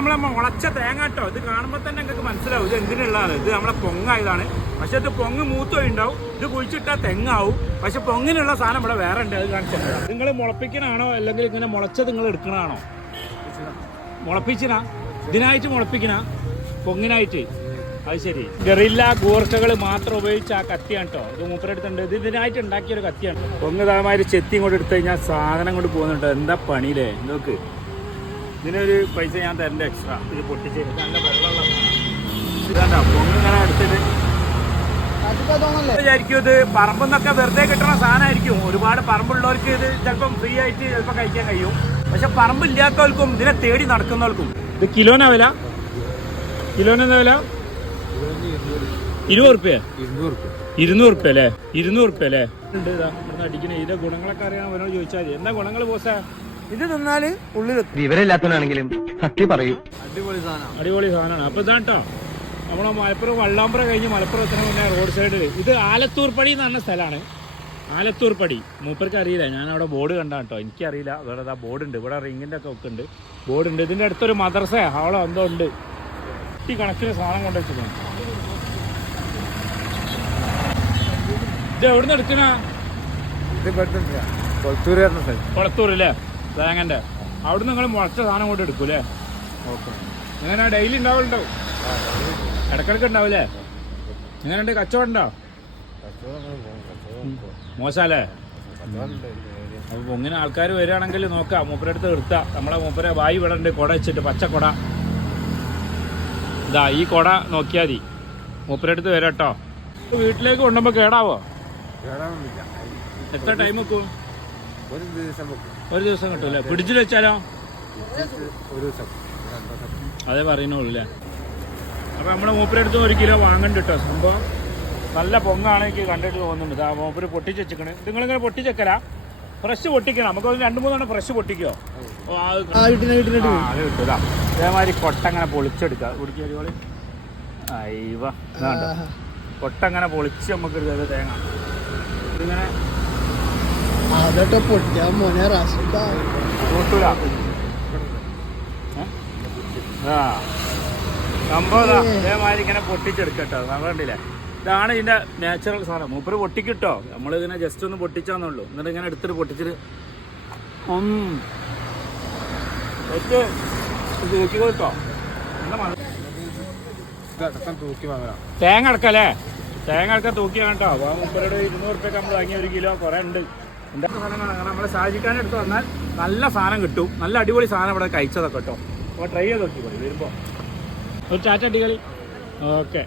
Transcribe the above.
നമ്മളെ മുളച്ച തേങ്ങ കേട്ടോ. ഇത് കാണുമ്പോൾ തന്നെ നിങ്ങൾക്ക് മനസ്സിലാവും. ഇത് എന്തിനുള്ളതാണ്? ഇത് നമ്മളെ പൊങ്ങായതാണ്. പക്ഷെ ഇത് പൊങ്ങ് മൂത്തോയി ഉണ്ടാവും ഇത് കുഴിച്ചിട്ടാൽ തെങ്ങാവും. പക്ഷെ പൊങ്ങിനുള്ള സാധനം ഇവിടെ വേറെ ഉണ്ട്. അത് കാണിച്ചിട്ടുണ്ട് നിങ്ങൾ മുളപ്പിക്കണാണോ? അല്ലെങ്കിൽ ഇങ്ങനെ മുളച്ചത് നിങ്ങൾ എടുക്കണാണോ? മുളപ്പിച്ചിനാ? ഇതിനായിട്ട് മുളപ്പിക്കണ? പൊങ്ങിനായിട്ട്. അത് ശരി. ഗറില്ല ഗൂർക്കകൾ മാത്രം ഉപയോഗിച്ച് ആ കത്തിയാണ് കേട്ടോ. ഇത് മൂപ്പരെടുത്തുണ്ട് ഇത് ഇതിനായിട്ട് ഉണ്ടാക്കിയൊരു കത്തിയാണ് പൊങ്ങ് താമാതിരി ചെത്തി ഇങ്ങോട്ട് എടുത്തു കഴിഞ്ഞാൽ സാധനം കൊണ്ട് പോകുന്നുണ്ട്. എന്താ പണിയില്ലേ? നോക്ക് ഇതിനൊരു പൈസ ഞാൻ തരണ്ട എക്സ്ട്രാ ഇത് പൊട്ടിച്ച് നല്ല എടുത്തിട്ട് വിചാരിക്കും ഇത് പറമ്പെന്നൊക്കെ വെറുതെ കിട്ടുന്ന സാധനമായിരിക്കും. ഒരുപാട് പറമ്പുള്ളവർക്ക് ഇത് ചിലപ്പം ഫ്രീ ആയിട്ട് ചിലപ്പോൾ കഴിക്കാൻ കഴിയും. പക്ഷെ പറമ്പില്ലാത്തവർക്കും ഇതിനെ തേടി നടക്കുന്നവർക്കും. ഇത് കിലോനാ വില കിലോനെന്താ വില? ഇരുപത് റുപ്യ. ഇരുന്നൂറ് റുപ്യ അല്ലേ? ഇരുന്നൂറ് റുപ്യ അല്ലേ? ഉണ്ട് ഇവിടുന്ന് അടിക്കണേ ഇതിന്റെ ഗുണങ്ങളൊക്കെ അറിയാൻ ചോദിച്ചാൽ എന്താ ഗുണങ്ങൾ പോസാ ഇത് തിന്നാൽ ഉള്ളിൽ വിവരമില്ലാത്തവനാണെങ്കിലും സത്യം പറയൂ. അടിപൊളി സാധനം. അടിപൊളി സാധനമാണ്. അപ്പൊ ഇതാട്ടോ നമ്മളെ മലപ്പുറം വള്ളാമ്പുറ കഴിഞ്ഞ് മലപ്പുറം എത്തണ മുന്നേ റോഡ് സൈഡിൽ ഇത് ആലത്തൂർ പടി എന്ന് പറഞ്ഞ സ്ഥലമാണ് ആലത്തൂർ പടി മൂപ്പർക്ക് അറിയില്ല. ഞാൻ അവിടെ ബോർഡ് കണ്ടാ കേട്ടോ എനിക്കറിയില്ല. വേറെ ആ ബോർഡ് ഉണ്ട്. ഇവിടെ റിങ്ങിന്റെ ഒക്കെ ഒക്കെ ഉണ്ട്. ബോർഡ് ഉണ്ട്. ഇതിന്റെ അടുത്തൊരു മദർസ ഹാളോ എന്തോ ഉണ്ട്. ഈ കണക്കിന് സാധനം കൊണ്ട് വെച്ചിട്ടുണ്ട് ഇത് എവിടുന്ന് എടുക്കണ? ഇത് സ്ഥലം കൊളത്തൂർ അല്ലേ തേങ്ങന്റെ അവിടുന്ന് നിങ്ങൾ മുളച്ച സാധനം കൊണ്ട് എടുക്കൂലേ? ഓക്കെ. ഇങ്ങനെ ഡെയിലി ഉണ്ടാവുന്നുണ്ടാവും ഇടക്കിടക്ക് ഉണ്ടാവില്ലേ എങ്ങനെയുണ്ട്? കച്ചവടം ഉണ്ടോ മോശമല്ലേ അപ്പൊ ഇങ്ങനെ ആൾക്കാർ വരികയാണെങ്കിൽ നോക്കാം മൂപ്പരെ അടുത്ത് നിർത്താം. നമ്മളെ മൂപ്പരെ വായി വിടണ്ട് കുട വെച്ചിട്ട് പച്ച കുട. ഇതാ ഈ കുട നോക്കിയാൽ മതി. മൂപ്പരെ അടുത്ത് വരാം കേട്ടോ. വീട്ടിലേക്ക് കൊണ്ടുമ്പോൾ കേടാവോ? എത്ര ടൈം വെക്കും? ഒരു ദിവസം ഒരു ദിവസം കിട്ടൂല്ലേ? ഫ്രിഡ്ജിൽ വെച്ചാലോ? ഒരു ദിവസം അതേ പറയുന്നുള്ളൂ അല്ലേ അപ്പൊ നമ്മുടെ മൂപ്പരെടുത്ത് ഒരു കിലോ വാങ്ങണ്ട കേട്ടോ സംഭവം നല്ല പൊങ്ങാണ് എനിക്ക് കണ്ടിട്ട് തോന്നുന്നുണ്ട്. ആ മൂപ്പര് പൊട്ടിച്ച് വെച്ചിക്കണ്. നിങ്ങളിങ്ങനെ പൊട്ടിച്ചെക്കല ഫ്രഷ് പൊട്ടിക്കണം. നമുക്ക് രണ്ടു മൂന്നെണ്ണം ഫ്രഷ് പൊട്ടിക്കോ? അതേമാതിരി കൊട്ടങ്ങനെ ആ, അത് കിട്ടും ഇതാ ഇതേമാതിരി കൊട്ട അങ്ങനെ പൊളിച്ചെടുക്കുക കുടിക്കുക ഒരുപാട് അയ്യവ ഇതാണ്ടോ കൊട്ട അങ്ങനെ പൊളിച്ച് നമുക്ക് തേങ്ങ. ഇതിങ്ങനെ അതൊക്കെ പൊട്ടിയാ മോനെ സംഭവം. ഇങ്ങനെ പൊട്ടിച്ചെടുക്കട്ടോ. കണ്ടില്ലേ? ഇതാണ് ഇതിന്റെ നാച്ചുറൽ സാധനം. മൂപ്പര് പൊട്ടിക്കിട്ടോ? നമ്മൾ ഇതിനെ ജസ്റ്റ് ഒന്ന് പൊട്ടിച്ചാന്നുള്ളൂ. എന്നിട്ട് ഇങ്ങനെ എടുത്തിട്ട് പൊട്ടിച്ചിട്ട് തേങ്ങ അടക്കല്ലേ? തേങ്ങ അടക്കം തൂക്കി കേട്ടോ മൂപ്പരുടെ ഇരുന്നൂറ് റുപ്യൊക്കെ നമ്മൾ വാങ്ങിയ ഒരു കിലോ കുറേ ഉണ്ട്. നമ്മളെ ഷാജിക്കാൻ എടുത്ത് വന്നാൽ നല്ല സാധനം കിട്ടും. നല്ല അടിപൊളി സാധനം ഇവിടെ കഴിച്ചതൊക്കെ കേട്ടോ. അപ്പോൾ ട്രൈ ചെയ്ത് നോക്കി വരുമ്പോൾ ഒരു ടാറ്റ അടികളി ഓക്കെ.